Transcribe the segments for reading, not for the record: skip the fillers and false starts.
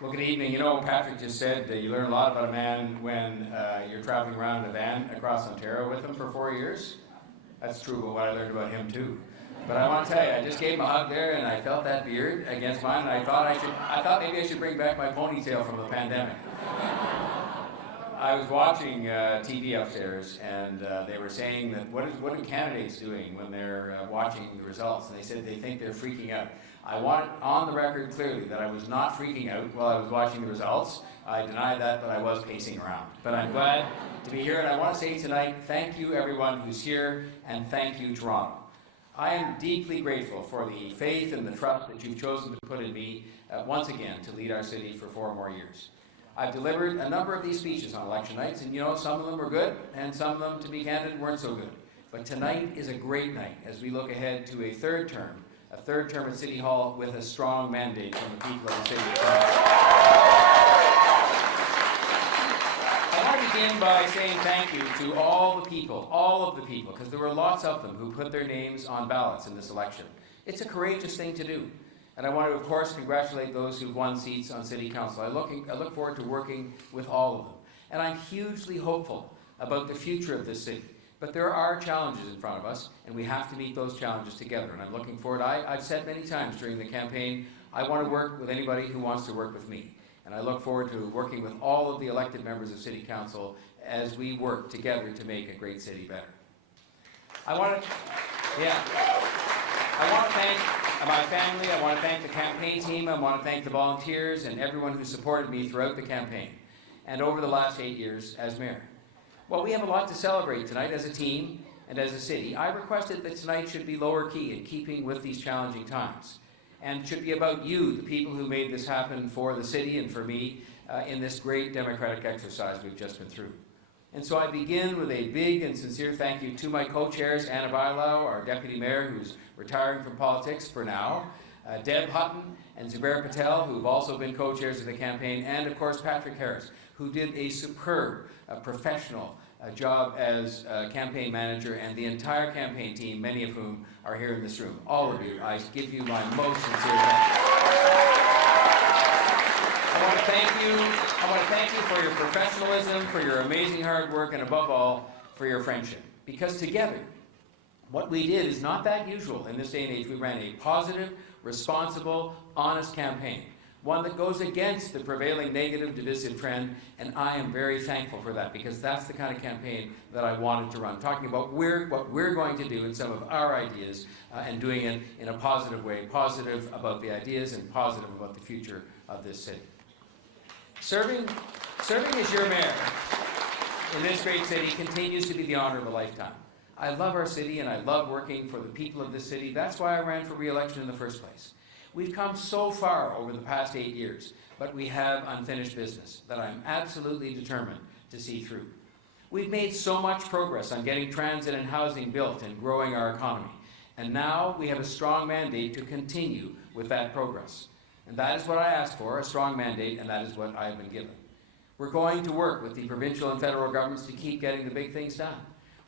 Well, good evening. You know, Patrick just said that you learn a lot about a man when you're traveling around in a van across Ontario with him for 4 years. That's true about what I learned about him too. But I want to tell you, I just gave him a hug there, and I felt that beard against mine, and I thought maybe I should bring back my ponytail from the pandemic. I was watching TV upstairs, and they were saying that what are candidates doing when they're watching the results? And they said they think they're freaking out. I want it on the record clearly that I was not freaking out while I was watching the results. I deny that, but I was pacing around. But I'm glad to be here, and I want to say tonight, thank you everyone who's here, and thank you Toronto. I am deeply grateful for the faith and the trust that you've chosen to put in me once again to lead our city for 4 more years. I've delivered a number of these speeches on election nights, and you know, some of them were good, and some of them, to be candid, weren't so good. But tonight is a great night as we look ahead to a third term at City Hall with a strong mandate from the people of the city of Toronto. I want to begin by saying thank you to all of the people, because there were lots of them who put their names on ballots in this election. It's a courageous thing to do. And I want to, of course, congratulate those who've won seats on City Council. I look forward to working with all of them. And I'm hugely hopeful about the future of this city. But there are challenges in front of us, and we have to meet those challenges together. And I'm looking forward. I've said many times during the campaign, I want to work with anybody who wants to work with me. And I look forward to working with all of the elected members of City Council as we work together to make a great city better. I want to thank my family, I want to thank the campaign team, I want to thank the volunteers and everyone who supported me throughout the campaign and over the last 8 years as mayor. Well, we have a lot to celebrate tonight as a team and as a city. I requested that tonight should be lower key in keeping with these challenging times, and should be about you, the people who made this happen for the city and for me in this great democratic exercise we've just been through. And so I begin with a big and sincere thank you to my co-chairs, Anna Bailau, our deputy mayor who's retiring from politics for now, Deb Hutton and Zubair Patel, who've also been co-chairs of the campaign, and of course Patrick Harris, who did a superb, professional job as campaign manager, and the entire campaign team, many of whom are here in this room. All of you, I give you my most sincere thanks. I want to thank you for your professionalism, for your amazing hard work, and above all, for your friendship. Because together, what we did is not that usual in this day and age. We ran a positive, responsible, honest campaign, one that goes against the prevailing negative, divisive trend, and I am very thankful for that, because that's the kind of campaign that I wanted to run, talking about what we're going to do in some of our ideas, and doing it in a positive way, positive about the ideas and positive about the future of this city. Serving as your mayor in this great city continues to be the honor of a lifetime. I love our city, and I love working for the people of this city. That's why I ran for re-election in the first place. We've come so far over the past 8 years, but we have unfinished business that I'm absolutely determined to see through. We've made so much progress on getting transit and housing built and growing our economy. And now we have a strong mandate to continue with that progress. And that is what I asked for, a strong mandate, and that is what I have been given. We're going to work with the provincial and federal governments to keep getting the big things done.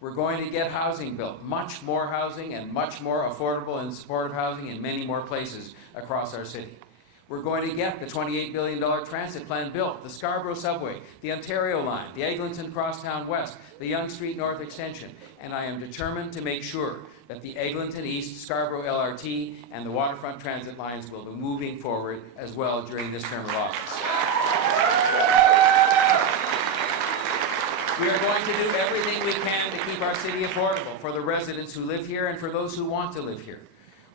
We're going to get housing built, much more housing and much more affordable and supportive housing in many more places across our city. We're going to get the $28 billion transit plan built, the Scarborough Subway, the Ontario Line, the Eglinton Crosstown West, the Yonge Street North Extension, and I am determined to make sure that the Eglinton East, Scarborough LRT, and the waterfront transit lines will be moving forward as well during this term of office. We are going to do everything we can to keep our city affordable for the residents who live here and for those who want to live here.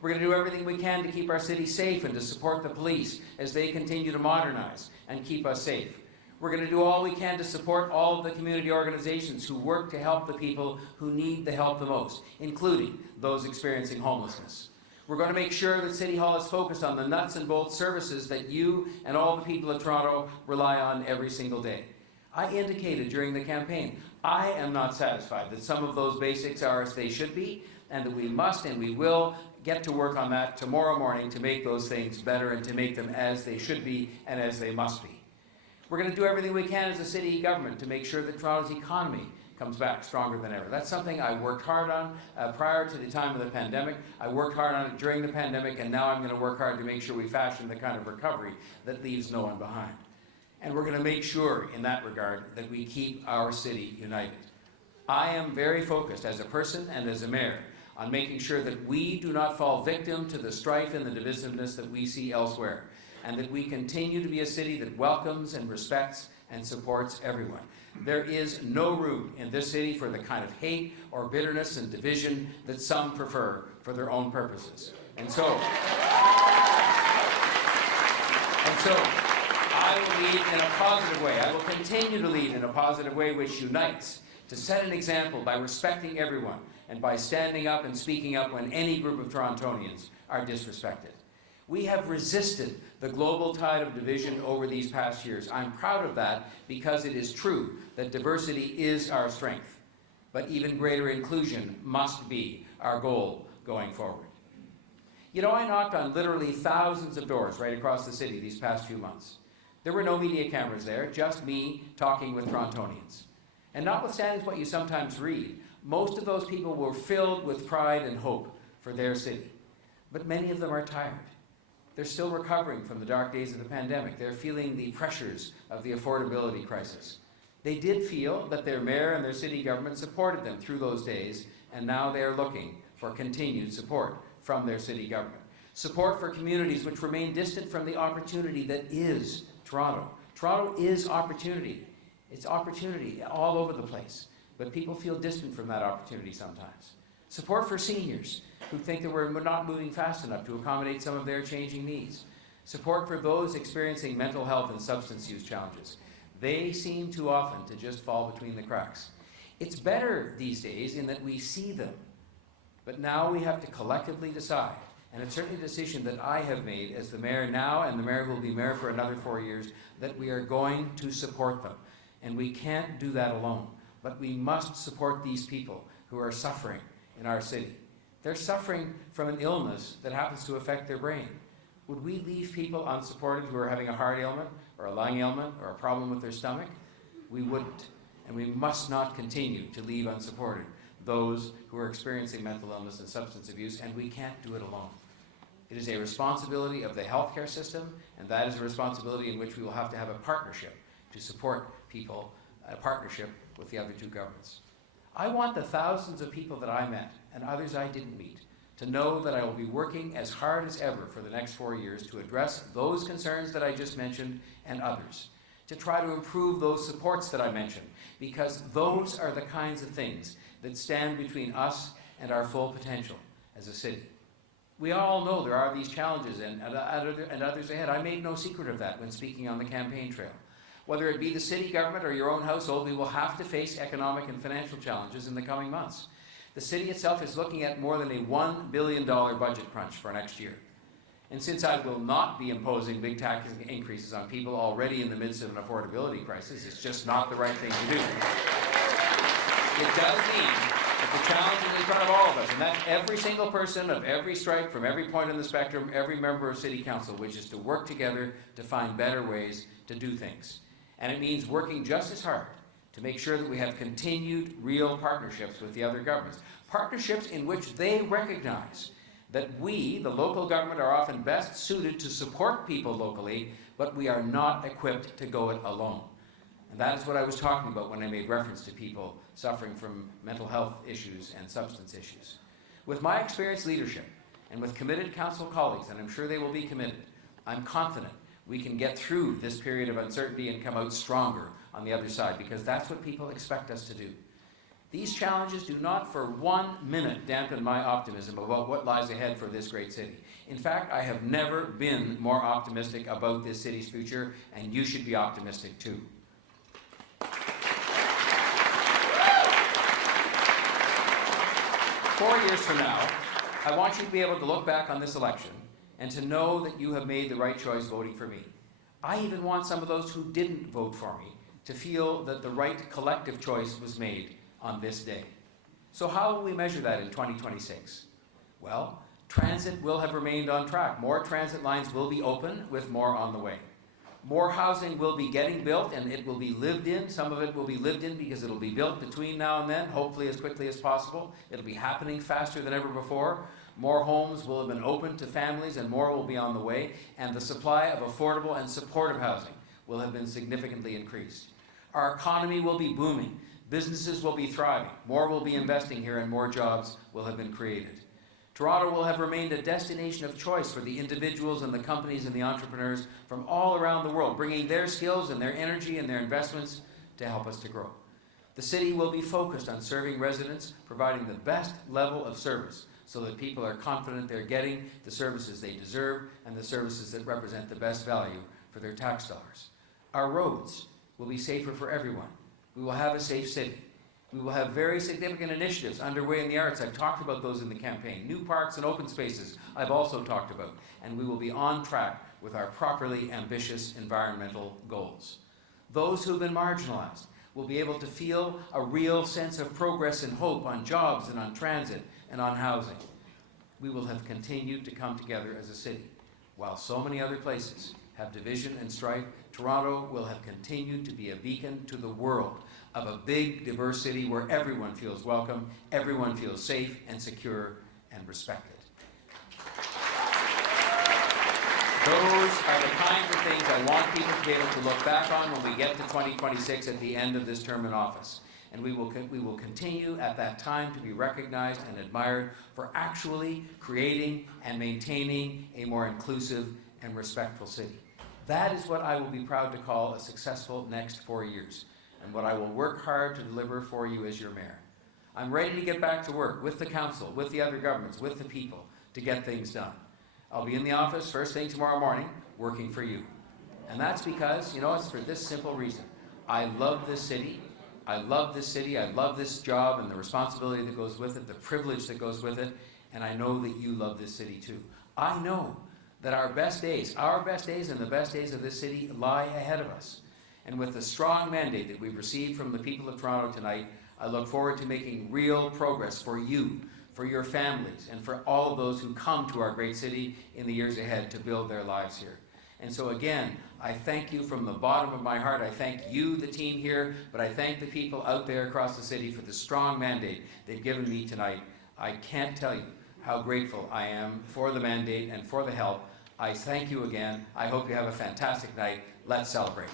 We're going to do everything we can to keep our city safe and to support the police as they continue to modernize and keep us safe. We're going to do all we can to support all of the community organizations who work to help the people who need the help the most, including those experiencing homelessness. We're going to make sure that City Hall is focused on the nuts and bolts services that you and all the people of Toronto rely on every single day. I indicated during the campaign, I am not satisfied that some of those basics are as they should be, and that we must and we will get to work on that tomorrow morning to make those things better and to make them as they should be and as they must be. We're going to do everything we can as a city government to make sure that Toronto's economy comes back stronger than ever. That's something I worked hard on prior to the time of the pandemic. I worked hard on it during the pandemic, and now I'm going to work hard to make sure we fashion the kind of recovery that leaves no one behind. And we're going to make sure, in that regard, that we keep our city united. I am very focused as a person and as a mayor on making sure that we do not fall victim to the strife and the divisiveness that we see elsewhere, and that we continue to be a city that welcomes and respects and supports everyone. There is no room in this city for the kind of hate or bitterness and division that some prefer for their own purposes. And so I will lead in a positive way. I will continue to lead in a positive way which unites, to set an example by respecting everyone and by standing up and speaking up when any group of Torontonians are disrespected. We have resisted the global tide of division over these past years. I'm proud of that because it is true that diversity is our strength, but even greater inclusion must be our goal going forward. You know, I knocked on literally thousands of doors right across the city these past few months. There were no media cameras there, just me talking with Torontonians. And notwithstanding what you sometimes read, most of those people were filled with pride and hope for their city. But many of them are tired. They're still recovering from the dark days of the pandemic. They're feeling the pressures of the affordability crisis. They did feel that their mayor and their city government supported them through those days, and now they are looking for continued support from their city government. Support for communities which remain distant from the opportunity that is Toronto. Toronto is opportunity. It's opportunity all over the place, but people feel distant from that opportunity sometimes. Support for seniors who think that we're not moving fast enough to accommodate some of their changing needs. Support for those experiencing mental health and substance use challenges. They seem too often to just fall between the cracks. It's better these days in that we see them, but now we have to collectively decide, and it's certainly a decision that I have made as the mayor now and the mayor who will be mayor for another 4 years, that we are going to support them. And we can't do that alone, but we must support these people who are suffering in our city. They're suffering from an illness that happens to affect their brain. Would we leave people unsupported who are having a heart ailment or a lung ailment or a problem with their stomach? We wouldn't. And we must not continue to leave unsupported those who are experiencing mental illness and substance abuse, and we can't do it alone. It is a responsibility of the healthcare system, and that is a responsibility in which we will have to have a partnership to support people, a partnership with the other two governments. I want the thousands of people that I met, and others I didn't meet, to know that I will be working as hard as ever for the next 4 years to address those concerns that I just mentioned and others, to try to improve those supports that I mentioned, because those are the kinds of things that stand between us and our full potential as a city. We all know there are these challenges and others ahead. I made no secret of that when speaking on the campaign trail. Whether it be the city government or your own household, we will have to face economic and financial challenges in the coming months. The city itself is looking at more than a $1 billion budget crunch for next year. And since I will not be imposing big tax increases on people already in the midst of an affordability crisis, it's just not the right thing to do. It does mean that the challenge is in front of all of us, and that's every single person of every stripe, from every point on the spectrum, every member of City Council, which is to work together to find better ways to do things. And it means working just as hard to make sure that we have continued real partnerships with the other governments. Partnerships in which they recognize that we, the local government, are often best suited to support people locally, but we are not equipped to go it alone. And that is what I was talking about when I made reference to people suffering from mental health issues and substance issues. With my experienced leadership and with committed council colleagues, and I'm sure they will be committed, I'm confident we can get through this period of uncertainty and come out stronger on the other side, because that's what people expect us to do. These challenges do not for 1 minute dampen my optimism about what lies ahead for this great city. In fact, I have never been more optimistic about this city's future, and you should be optimistic too. 4 years from now, I want you to be able to look back on this election and to know that you have made the right choice voting for me. I even want some of those who didn't vote for me to feel that the right collective choice was made on this day. So how will we measure that in 2026? Well, transit will have remained on track. More transit lines will be open, with more on the way. More housing will be getting built, and it will be lived in. Some of it will be lived in because it'll be built between now and then, hopefully as quickly as possible. It'll be happening faster than ever before. More homes will have been opened to families, and more will be on the way. And the supply of affordable and supportive housing will have been significantly increased. Our economy will be booming. Businesses will be thriving. More will be investing here, and more jobs will have been created. Toronto will have remained a destination of choice for the individuals and the companies and the entrepreneurs from all around the world, bringing their skills and their energy and their investments to help us to grow. The city will be focused on serving residents, providing the best level of service so that people are confident they're getting the services they deserve and the services that represent the best value for their tax dollars. Our roads will be safer for everyone. We will have a safe city. We will have very significant initiatives underway in the arts. I've talked about those in the campaign. New parks and open spaces I've also talked about. And we will be on track with our properly ambitious environmental goals. Those who've been marginalized will be able to feel a real sense of progress and hope on jobs and on transit and on housing. We will have continued to come together as a city. While so many other places have division and strife, Toronto will have continued to be a beacon to the world of a big, diverse city where everyone feels welcome, everyone feels safe and secure and respected. Those are the kinds of things I want people to be able to look back on when we get to 2026 at the end of this term in office. And we will continue at that time to be recognized and admired for actually creating and maintaining a more inclusive and respectful city. That is what I will be proud to call a successful next 4 years, and what I will work hard to deliver for you as your mayor. I'm ready to get back to work with the council, with the other governments, with the people, to get things done. I'll be in the office first thing tomorrow morning, working for you. And that's because, it's for this simple reason. I love this city. I love this city. I love this job and the responsibility that goes with it, the privilege that goes with it, and I know that you love this city too. I know that our best days and the best days of this city lie ahead of us. And with the strong mandate that we've received from the people of Toronto tonight, I look forward to making real progress for you, for your families, and for all of those who come to our great city in the years ahead to build their lives here. And so again, I thank you from the bottom of my heart. I thank you, the team here, but I thank the people out there across the city for the strong mandate they've given me tonight. I can't tell you how grateful I am for the mandate and for the help. I thank you again. I hope you have a fantastic night. Let's celebrate.